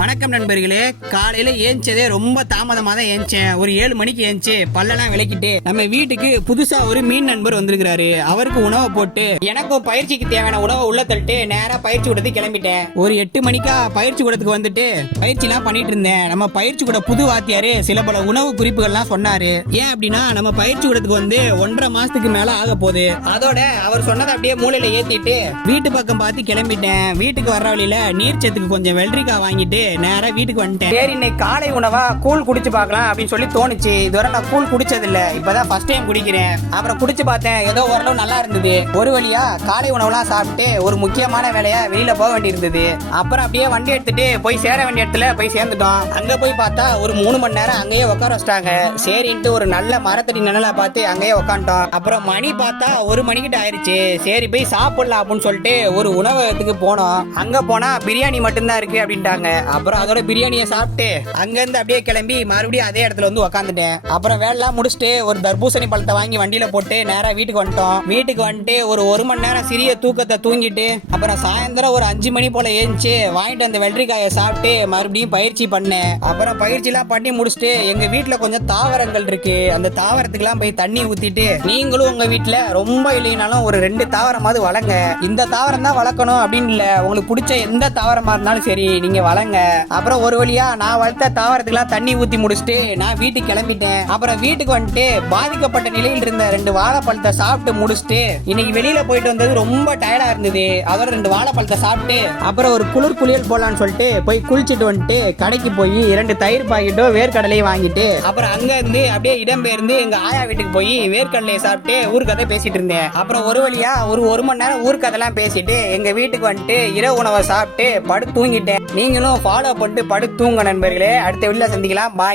வணக்கம் நண்பர்களே. காலையில ஏஞ்சதே ரொம்ப தாமதமா தான் ஏஞ்சேன். ஒரு 7 மணிக்கு ஏஞ்சு பல்லெல்லாம் விளக்கிட்டு நம்ம வீட்டுக்கு புதுசா ஒரு மீன் நண்பர் வந்திருக்கிறாரு. அவருக்கு உணவை போட்டு எனக்கும் பயிற்சிக்கு தேவையான உணவை உள்ள தள்ளிட்டு நேரா பயிற்சி கூடத்துக்கு கிளம்பிட்டேன். ஒரு 8 மணிக்கா பயிற்சி கூடத்துக்கு வந்துட்டு பயிற்சி எல்லாம் பண்ணிட்டு இருந்தேன். நம்ம பயிற்சி கூட புது வாத்தியாரு சில பல உணவு குறிப்புகள்லாம் சொன்னாரு. ஏன் அப்படின்னா நம்ம பயிற்சி கூடத்துக்கு வந்து 1.5 மாசத்துக்கு மேல ஆக போகுது. அதோட அவர் சொன்னதை அப்படியே மூளையில ஏத்திட்டு வீட்டு பக்கம் பார்த்து கிளம்பிட்டேன். வீட்டுக்கு வர்ற வழியில நீர்ச்சத்துக்கு கொஞ்சம் வெள்ளரிக்காய் வாங்கிட்டு நேரா வீட்டுக்கு வந்துட்டேன். சரி, இன்னைக்கு காலை உணவா கூழ் குடிச்சு பார்க்கலாம் அப்படின்னு சொல்லி தோணுச்சு. இதுவரை நான் கூழ் குடிச்சது இல்ல, இப்பதான் ஃபர்ஸ்ட் டைம் குடிக்கிறேன். அப்புறம் குடிச்சு பார்த்தேன், ஏதோ ஓரளவு நல்லா இருந்தது. ஒரு வழியா காலை உணவுலாம் சாப்பிட்டு ஒரு முக்கியமான வேலையா வெளியில போக வேண்டி இருந்தது. அப்புறம் அப்படியே வண்டி எடுத்துட்டு போய் சேர வேண்டிய இடத்துல போய் சேர்ந்துட்டோம். அங்க போய் பார்த்தா ஒரு 3 மணி நேரம் அங்கேயே உட்கார வச்சிட்டாங்க. சரின்ட்டு ஒரு நல்ல மரத்தடி நிழலை பார்த்து அங்கேயே உட்காந்துட்டோம். அப்புறம் மணி பார்த்தா 1 மணிக்கிட்ட ஆயிடுச்சு. சரி போய் சாப்பிடலாம் அப்படின்னு சொல்லிட்டு ஒரு உணவகத்துக்கு போனோம். அங்க போனா பிரியாணி மட்டும்தான் இருக்கு அப்படின்ட்டாங்க. அப்புறம் அதோட பிரியாணியை சாப்பிட்டு அங்கிருந்து அப்படியே கிளம்பி மறுபடியும் அதே இடத்துல வந்து உக்காந்துட்டேன். அப்புறம் வேலைலாம் முடிச்சுட்டு ஒரு தர்பூசணி பழத்தை வாங்கி வண்டியில போட்டு நேரா வீட்டுக்கு வந்துட்டோம். வீட்டுக்கு வந்துட்டு ஒரு 1 மணி நேரம் சிறிய தூக்கத்தை தூங்கிட்டு அப்புறம் சாயந்தரம் ஒரு 5 மணி போல ஏஞ்சி வாங்கிட்டு அந்த வெள்ளரிக்காயை சாப்பிட்டு மறுபடியும் பயிற்சி பண்ணேன். அப்புறம் பயிற்சி எல்லாம் பண்ணி முடிச்சுட்டு எங்க வீட்டுல கொஞ்சம் தாவரங்கள் இருக்கு. அந்த தாவரத்துக்கு எல்லாம் போய் தண்ணி ஊத்திட்டு நீங்களும் உங்க வீட்டுல ரொம்ப இல்லைனாலும் ஒரு 2 தாவரமாவது வளங்க. இந்த தாவரம் தான் வளர்க்கணும் அப்படின்னு இல்ல, உங்களுக்கு பிடிச்ச எந்த தாவரமா இருந்தாலும் சரி நீங்க வளங்க. அப்புறம் ஒரு வழியா நான் வளர்த்த தாவரத்துக்குலாம் தண்ணி ஊத்தி முடிச்சுட்டு நான் வீட்டுக்கு கிளம்பிட்டேன். அப்புறம் வீட்டுக்கு வந்துட்டு பாதிக்கப்பட்ட நிலையில் இருந்த 2 வாழைப்பழத்தை சாப்பிட்டு முடிச்சுட்டு இன்னைக்கு வெளியில போயிட்டு வந்தது ரொம்ப டயர்டா இருந்தது. அதோட 2 வாழைப்பழத்தை சாப்பிட்டு அப்புறம் ஒரு குளியல் போலான்னு சொல்லிட்டு போய் குளிச்சுட்டு வந்துட்டு கடைக்கு போய் 2 தயிர் பாக்கெட்டோ வேர்க்கடலையும் வாங்கிட்டு அப்புறம் அங்க இருந்து அப்படியே இடம்பெயர்ந்து எங்க ஆயா வீட்டுக்கு போய் வேர்க்கடலையை சாப்பிட்டு ஊர்க்கதை பேசிட்டு இருந்தேன். அப்புறம் ஒரு வழியா ஒரு 1 மணி நேரம் ஊர்க்கதெல்லாம் பேசிட்டு எங்க வீட்டுக்கு வந்துட்டு இரவு உணவை சாப்பிட்டு படுத்து தூங்கிட்டேன். நீங்களும் ஃபாலோ பண்ணிட்டு படுத்து தூங்க நண்பர்களே. அடுத்த வீடியோல சந்திக்கலாம். பாய்.